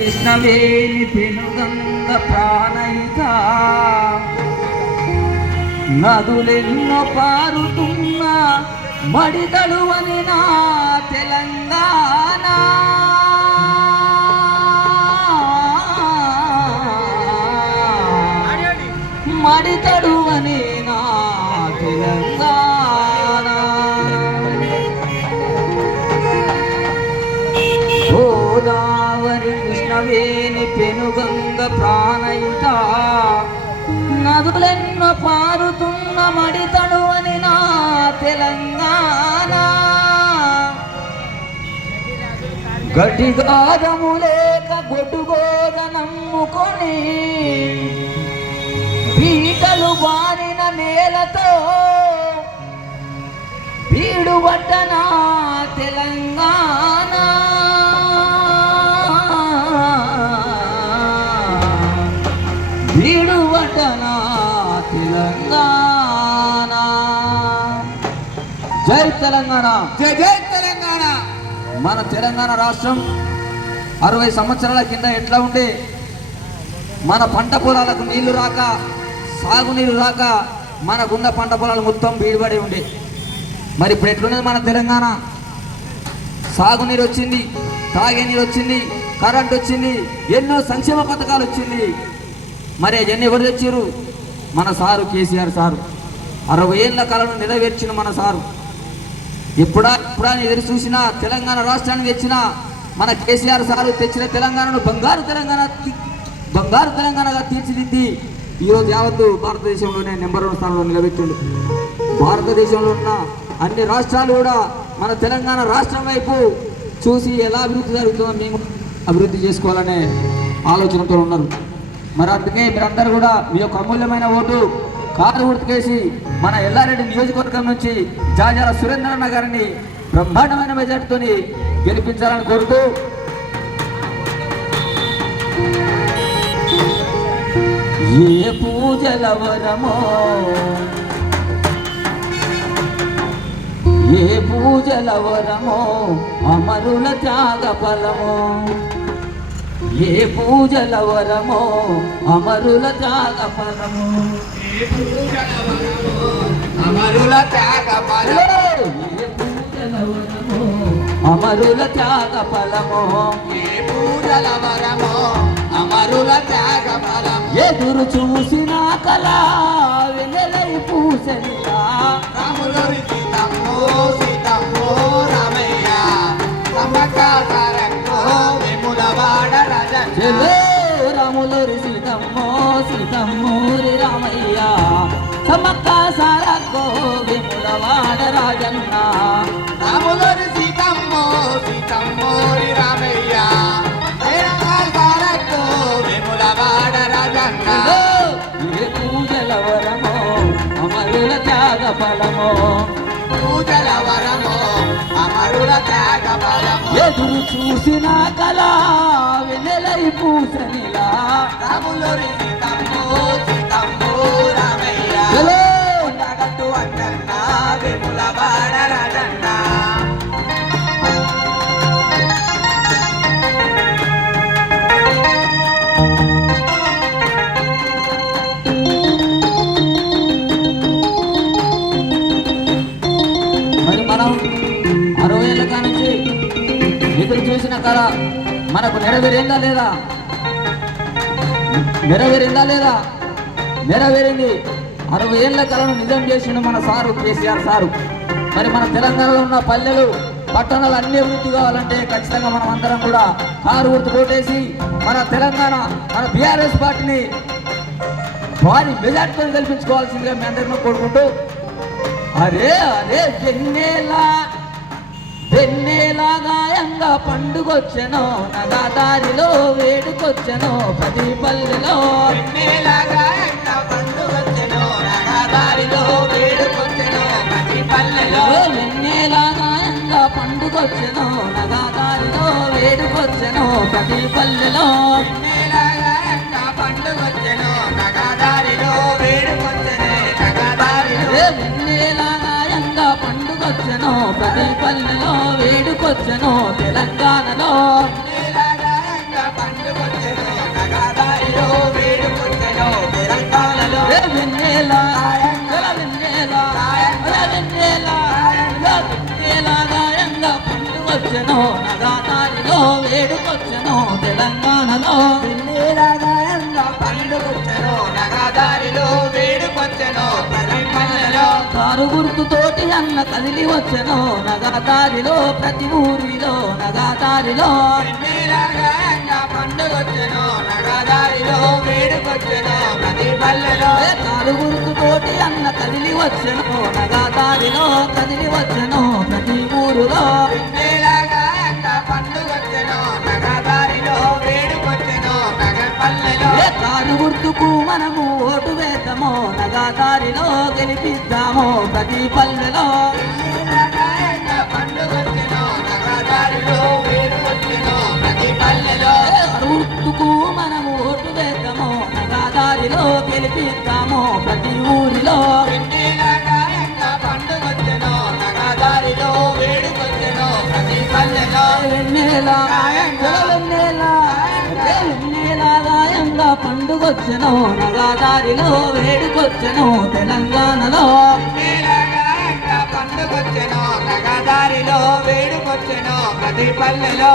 కృష్ణవేణి పెనుగంగ ప్రాణయిత నదులెన్నో పారుతున్న మడితడువని నా తెలంగాణ మడితడువని నా తెలంగాణ గోదావరి కృష్ణవేణి పెనుగంగ ప్రాణయిత నదులెన్నో పారుతున్న మడితడువని నా తెలంగాణ గడ్డిగాదము లేక గొడ్డుగోద నమ్ముకొని పీటలు బారిన నేలతో బీడుబడ్డ నా తెలంగాణ బీడుబడ్డ నా తెలంగాణ. జై తెలంగాణ, జై జై తెలంగాణ. మన తెలంగాణ రాష్ట్రం 60 సంవత్సరాల కింద ఎట్లా ఉండే, మన పంట పొలాలకు నీళ్లు రాక సాగునీరు రాక మనకున్న పంట పొలాలు మొత్తం బీడుబడి ఉండే. మరి ఇప్పుడు ఎట్లున్నది మన తెలంగాణ? సాగునీరు వచ్చింది, తాగే నీరు వచ్చింది, కరెంట్ వచ్చింది, ఎన్నో సంక్షేమ పథకాలు వచ్చింది. మరి అవన్నీ ఎవరు తెచ్చారు? మన సారు కేసీఆర్ సారు. 60 ఏళ్ళ కాలంలో నెరవేర్చిన మన సారు. ఎప్పుడా ఎదురు చూసినా తెలంగాణ రాష్ట్రానికి తెచ్చిన మన కేసీఆర్ సారు తెచ్చిన తెలంగాణను బంగారు తెలంగాణగా తీర్చిదిద్ది ఈరోజు యావత్తు భారతదేశంలోనే నెంబర్ 1 స్థానంలో నిలబెట్టిండు. భారతదేశంలో ఉన్న అన్ని రాష్ట్రాలు కూడా మన తెలంగాణ రాష్ట్రం వైపు చూసి ఎలా అభివృద్ధి జరుగుతుందో మేము అభివృద్ధి చేసుకోవాలనే ఆలోచనతో ఉన్నారు. మరి అందుకే మీరందరూ కూడా మీ యొక్క అమూల్యమైన ఓటు కారు గుర్తుకేసి మన ఎల్లారెడ్డి నియోజకవర్గం నుంచి జాజాల సురేంద్రన్న గారిని బ్రహ్మాండమైన మెజార్టీతో గెలిపించాలని కోరుతూ ఏ పూజల వరమో ఏ పూజల వరమో అమరుల త్యాగ ఫలమో ఏ పూజల వరమో అమరుల త్యాగ ఫలమో అమరుల త్యాగ ఫలమో ఏ పూజల వరమో అమరుల త్యాగ ఫలమో ఏ పూజల వరమో అమరుల త్యాగ ఫలమో ఎదురు చూసిన కళ వెన్నెలై పూసెనిలా రాములోరి సీతమ్మో సీతమ్మో రామయ్య సమ్మక్క సారక్కో వేములవాడ రాజన్న రాములోరి సీతమ్మో సీతమ్మోరి రామయ్య సమ్మక్క సారక్కో వేములవాడ రాజన్న రాములోరి సీతమ్మో సీతమ్మోరి రామయ్య సారక్కో వేములవాడ రాజన్న ఏ పూజల వరమో అమరుల త్యాగ ఫలమో పూజల వరమో అమరుల త్యాగ ఫలమో ఎదురు చూసిన కళ వెన్నెలై పూసనిలా రాములోరి సీతమ్మో సీతమ్మో రామయ్య ఉండగట్టు అన్నన్న వేములవాడ రాజన్న మరి మనం 60 ఏళ్ళ కానుంచి ఎదురు చూసిన కళ మనకు నెరవేరిందా లేదా? నెరవేరింది. 60 ఏళ్ళ కళను నిజం చేసిన మన సారు కేసీఆర్ సారు. మరి మన తెలంగాణలో ఉన్న పల్లెలు పట్టణాలు అన్ని అభివృద్ధి కావాలంటే ఖచ్చితంగా మనం అందరం కూడా కారు గుర్తు కొట్టేసి మన తెలంగాణ మన బీఆర్ఎస్ పార్టీని భారీ మెజార్టీతో గెలిపించుకోవాల్సిందిగా మీ అందరినీ కోరుకుంటూ అరే అరే వెన్నెలా గాయంగా పండుగొచ్చెనో నగా దారిలో వేడుకొచ్చెనో ప్రతి పల్లెలో వెన్నెలా గాయంగా పండుగొచ్చెనో నగా దారిలో వేడుకొచ్చెనో ప్రతి పల్లెలో వెన్నెలా గాయంగా పండుగొచ్చెనో నగా దారిలో వేడుకొచ్చెనో ప్రతి పల్లెలో వెన్నెలా గాయంగా పండుగొచ్చెనో నగా దారిలో వేడుకొచ్చెనే నగా దారిలో వెన్నెలా గాయంగా పండుగొచ్చెనో ప్రతి పల్లెలో వేడుకొచ్చెనో తెలంగాణలో వెన్నెలా గాయంగా పండుగ తెలంగాణలో వెన్నెలగాయంగా పండుగొచ్చెను నగదారిలో వేడుకొచ్చెను ప్రతి పల్లెలో కారు గుర్తుతోటి అన్న కదిలి వచ్చెను నగదారిలో ప్రతి ఊరిలో నగదారిలో వెన్నెలగాయంగా పండుగొచ్చెను నగదారిలో వేడుకొచ్చెను ప్రతి పల్లెలో కారు గుర్తుతోటి అన్న కదిలి వచ్చెను నగదారిలో కదిలి వచ్చెను ప్రతి ఊరులో వెన్నెలగాయంగా పండుగొచ్చెను నగదారిలో వేడుకొచ్చెను ప్రతి పల్లెలో కారు గుర్తుకు మనము ఓటు వేద్దాము నగదారిలో గెలిపిద్దాము ప్రతి పల్లెలో వెన్నెలగాయంగా పండుగొచ్చెను నగదారిలో వేడుకొచ్చెను ప్రతి పల్లెలో కారు గుర్తుకు మనము ఓటు వేద్దాము నగదారిలో గెలిపిద్దాము ప్రతి ఊరిలో వెన్నెలగాయంగా పండుగొచ్చెను నగదారిలో వేడుకొచ్చెను ప్రతి పల్లెలో వెన్నెల వెన్నెలగాయంగా పండుగొచ్చెను నగదారిలో వేడుకొచ్చెను తెలంగాణలో వెన్నెలగాయంగా పండుగొచ్చెను నగదారిలో వేడుకొచ్చెను ప్రతి పల్లెలో